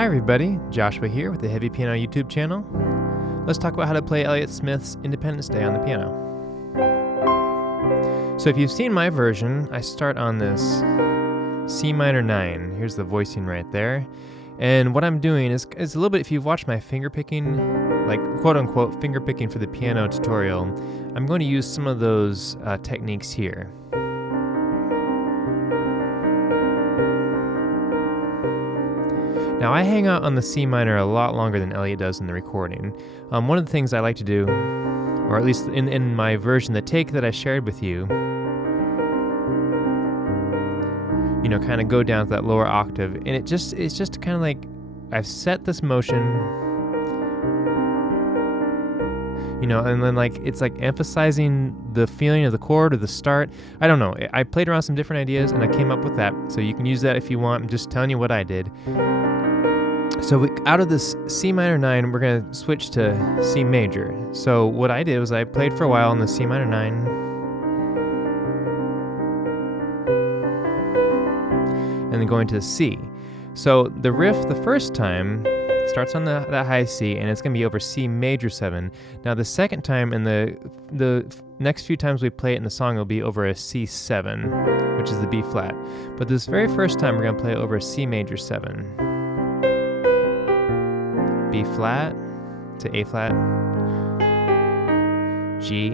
Hi everybody, Joshua here with the Heavy Piano YouTube channel. Let's talk about how to play Elliott Smith's Independence Day on the piano. So if you've seen my version, I start on this C minor 9. Here's the voicing right there. And what I'm doing is a little bit, if you've watched my fingerpicking, like quote-unquote fingerpicking for the piano tutorial, I'm going to use some of those techniques here. Now I hang out on the C minor a lot longer than Elliott does in the recording. One of the things I like to do, or at least in my version, the take that I shared with you, kind of go down to that lower octave, and it's just kind of like I've set this motion, and then it's like emphasizing the feeling of the chord or the start. I don't know. I played around some different ideas and I came up with that, so you can use that if you want. I'm just telling you what I did. So out of this C minor 9, we're going to switch to C major. So what I did was I played for a while on the C minor 9, and then going to the C. So the riff the first time starts on that high C, and it's going to be over C major 7. Now the second time, and the next few times we play it in the song, it'll be over a C7, which is the B flat. But this very first time, we're going to play it over a C major 7. B flat to A flat, G,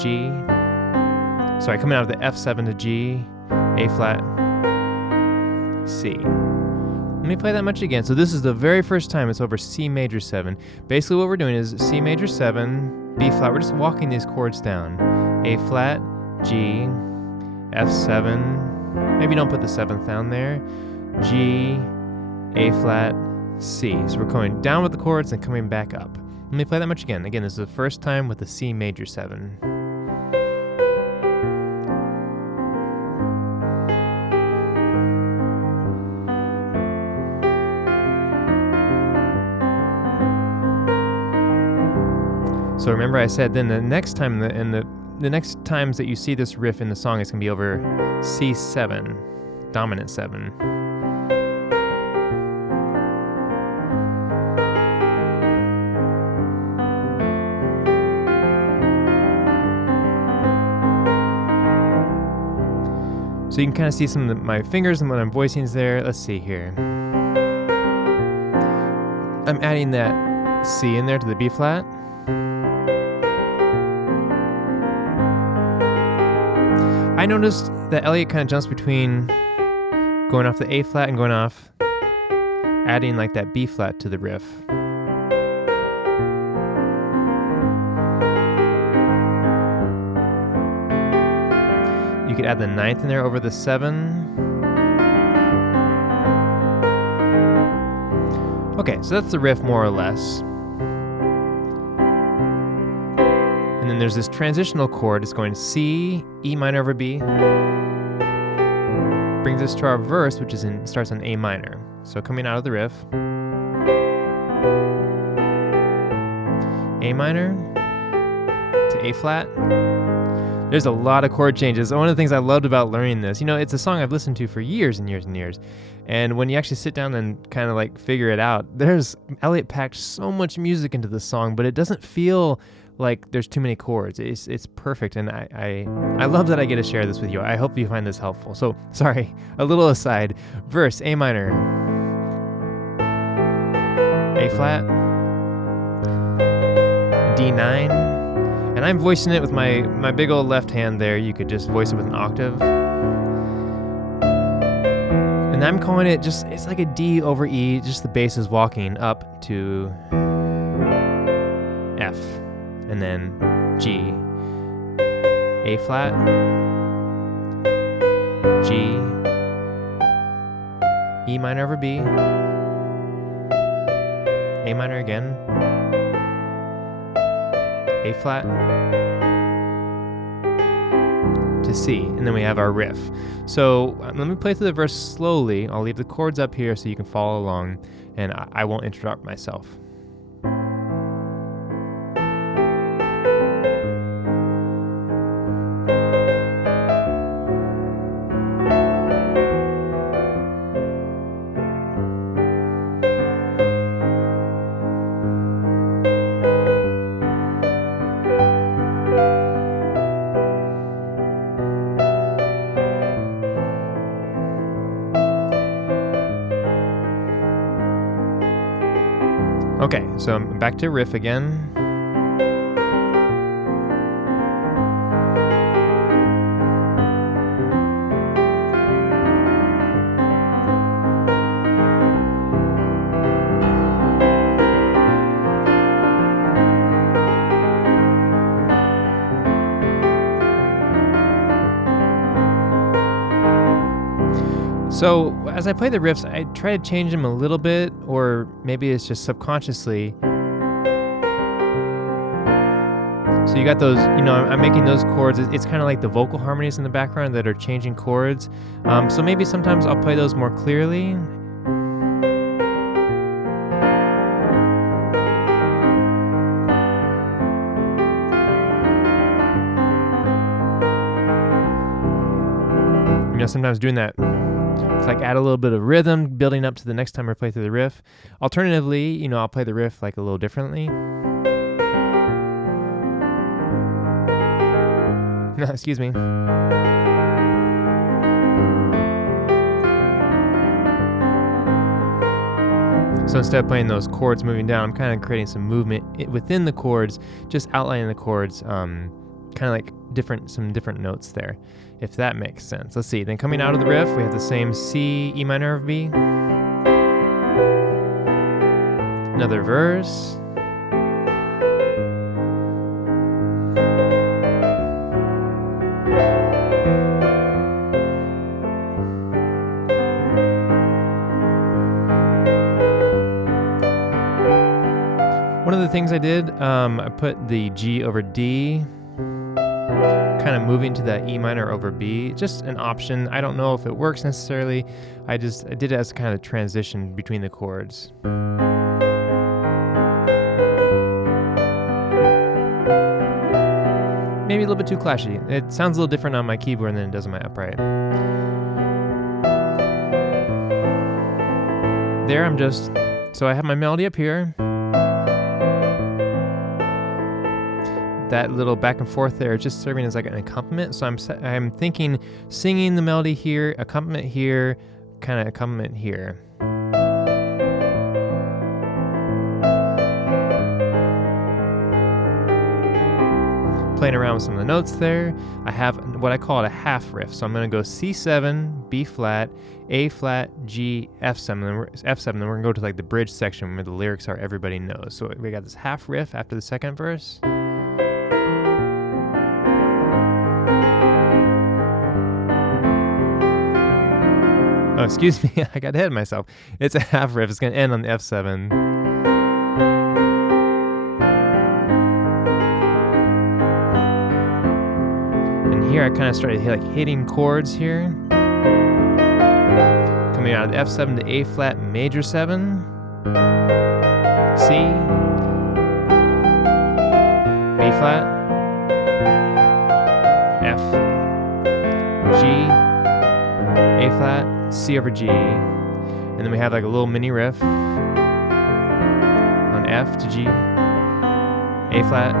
G. Sorry, coming out of the F7 to G, A flat, C. Let me play that much again. So this is the very first time it's over C major 7. Basically what we're doing is C major 7, B flat. We're just walking these chords down. A flat, G, F7. Maybe don't put the 7th down there. G, A flat, C. So we're going down with the chords and coming back up. Let me play that much again. Again, this is the first time with the C major 7. So remember I said then the next time the next times that you see this riff in the song, it's going to be over C7, dominant 7. So you can kind of see some of my fingers and what I'm voicing is there. Let's see here. I'm adding that C in there to the B flat. I noticed that Elliott kind of jumps between going off the A flat and going off, adding like that B flat to the riff. You could add the 9th in there over the 7. Okay, so that's the riff more or less. And then there's this transitional chord. It's going C, E minor over B. Brings us to our verse, which starts on A minor. So coming out of the riff. A minor to A flat. There's a lot of chord changes. One of the things I loved about learning this, it's a song I've listened to for years and years and years. And when you actually sit down and kind of figure it out, Elliott packed so much music into the song, but it doesn't feel like there's too many chords. It's perfect, and I love that I get to share this with you. I hope you find this helpful. So, sorry, a little aside. Verse, A minor, A flat, D9, and I'm voicing it with my big old left hand there. You could just voice it with an octave. And I'm calling it it's like a D over E, just the bass is walking up to F. And then G, A flat, G, E minor over B, A minor again, A flat, to C, and then we have our riff. So let me play through the verse slowly. I'll leave the chords up here so you can follow along, and I won't interrupt myself. Okay, so I'm back to riff again. So as I play the riffs, I try to change them a little bit, or maybe it's just subconsciously. So you got those, I'm making those chords. It's kind of like the vocal harmonies in the background that are changing chords. So maybe sometimes I'll play those more clearly. Sometimes doing that. It's like add a little bit of rhythm, building up to the next time I play through the riff. Alternatively, I'll play the riff like a little differently. Excuse me. So instead of playing those chords moving down, I'm kind of creating some movement within the chords, just outlining the chords, kind of like some different notes there, if that makes sense. Let's see. Then coming out of the riff, we have the same C, E minor over B. Another verse. One of the things I did, I put the G over D, kind of moving to that E minor over B, just an option. I don't know if it works necessarily. I did it as kind of a transition between the chords. Maybe a little bit too clashy. It sounds a little different on my keyboard than it does on my upright. There, so I have my melody up here. That little back and forth there, just serving as like an accompaniment. So I'm thinking singing the melody here, accompaniment here, kind of accompaniment here. Playing around with some of the notes there. I have what I call it a half riff. So I'm going to go C7, B flat, A flat, G, F7, then we're going to go to like the bridge section where the lyrics are everybody knows. So we got this half riff after the second verse. Oh, excuse me, I got ahead of myself. It's a half riff. It's going to end on the F7. And here I kind of started hitting chords here. Coming out of the F7 to A flat major 7, C, B flat, F, G, A flat, C over G, and then we have like a little mini riff on F to G, A flat,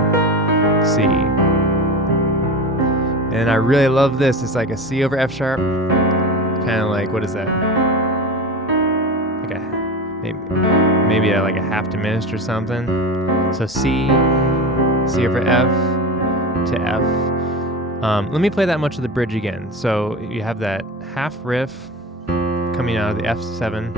C. And I really love this. It's like a C over F sharp, kind of like, what is that? Like maybe like a half diminished or something. So C over F to F. Let me play that much of the bridge again. So you have that half riff coming out of the F7.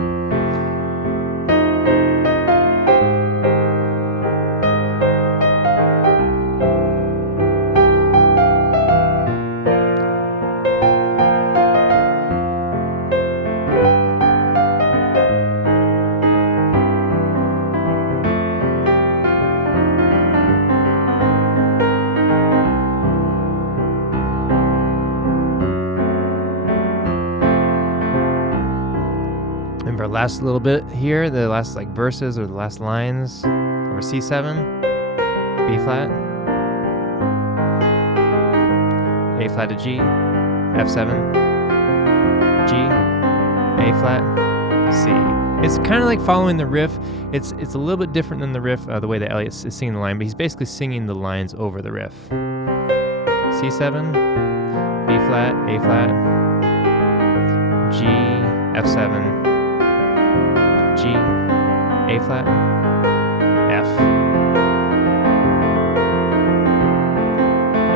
And for last little bit here, the last like verses or the last lines over C7, B flat, A flat to G, F7, G, A flat, C. It's kind of like following the riff. It's a little bit different than the riff, the way that Elliott is singing the line, but he's basically singing the lines over the riff. C7, B flat, A flat, G, F7, G, A flat, F,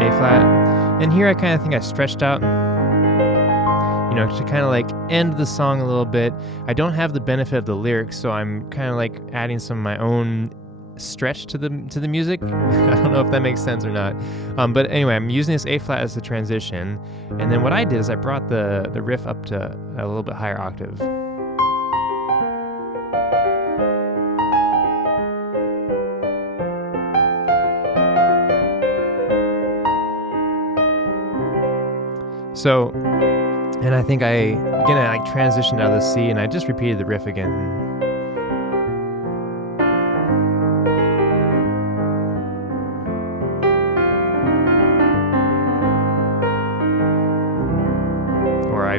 A flat, and here I kind of think I stretched out, to kind of like end the song a little bit. I don't have the benefit of the lyrics, so I'm kind of like adding some of my own stretch to the music. I don't know if that makes sense or not. But anyway, I'm using this A flat as the transition, and then what I did is I brought the riff up to a little bit higher octave. So, and I think I transitioned out of the C, and I just repeated the riff again. Or I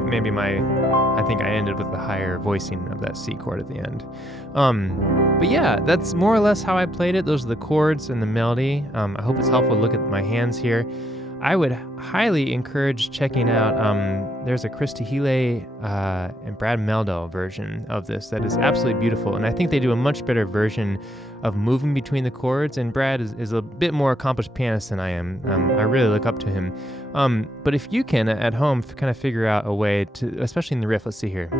think I ended with the higher voicing of that C chord at the end. But yeah, that's more or less how I played it. Those are the chords and the melody. I hope it's helpful to look at my hands here. I would highly encourage checking out, there's a Christy Healy and Brad Meldau version of this that is absolutely beautiful, and I think they do a much better version of moving between the chords, and Brad is a bit more accomplished pianist than I am. I really look up to him. But if you can, at home, kind of figure out a way to, especially in the riff, let's see here.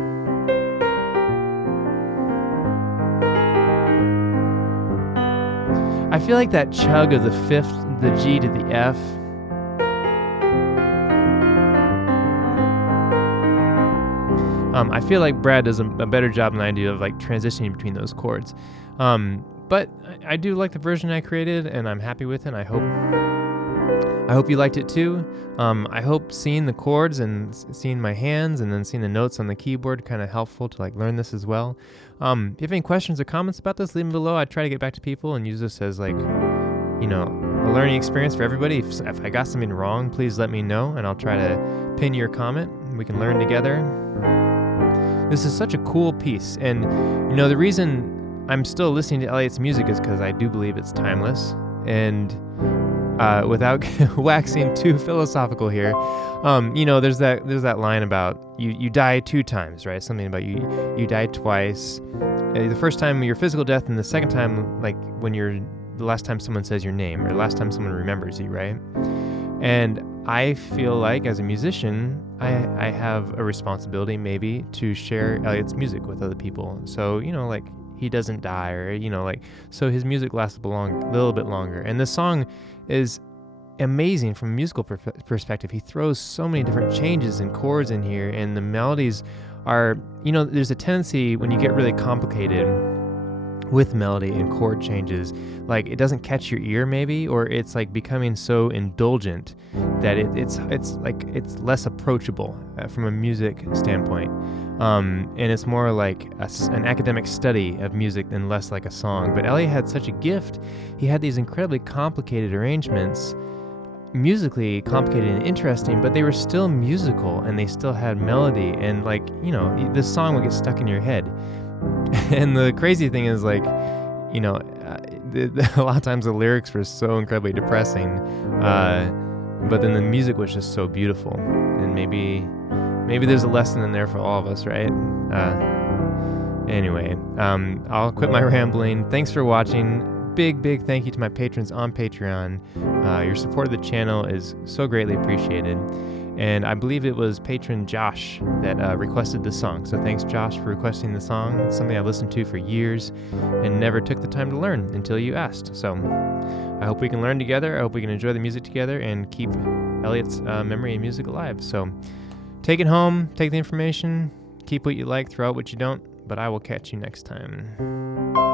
I feel like that chug of the fifth, the G to the F, I feel like Brad does a better job than I do of like transitioning between those chords. But I do like the version I created, and I'm happy with it. I hope you liked it too. I hope seeing the chords and seeing my hands and then seeing the notes on the keyboard kind of helpful to like learn this as well. If you have any questions or comments about this, leave them below. I try to get back to people and use this as like, a learning experience for everybody. If I got something wrong, please let me know, and I'll try to pin your comment. We can learn together. This is such a cool piece, and the reason I'm still listening to Elliott's music is because I do believe it's timeless. And without waxing too philosophical here, there's that line about you die 2 times, right? Something about you die twice. The first time your physical death, and the second time like when the last time someone says your name, or the last time someone remembers you, right? And I feel like as a musician, I have a responsibility maybe to share Elliott's music with other people. So, like he doesn't die, or, so his music lasts a little bit longer. And this song is amazing from a musical perspective. He throws so many different changes and chords in here, and the melodies are, there's a tendency when you get really complicated with melody and chord changes, like it doesn't catch your ear maybe, or it's like becoming so indulgent that it's less approachable from a music standpoint, and it's more like an academic study of music and less like a song. But Elliott had such a gift. He had these incredibly complicated arrangements, musically complicated and interesting, but they were still musical and they still had melody, and this song would get stuck in your head. And the crazy thing is, like, a lot of times the lyrics were so incredibly depressing, but then the music was just so beautiful. And maybe there's a lesson in there for all of us, right? Anyway, I'll quit my rambling. Thanks for watching. Big thank you to my patrons on Patreon. Your support of the channel is so greatly appreciated. And I believe it was patron Josh that requested the song. So thanks, Josh, for requesting the song. It's something I've listened to for years and never took the time to learn until you asked. So I hope we can learn together. I hope we can enjoy the music together and keep Elliott's memory and music alive. So take it home, take the information, keep what you like, throw out what you don't, but I will catch you next time.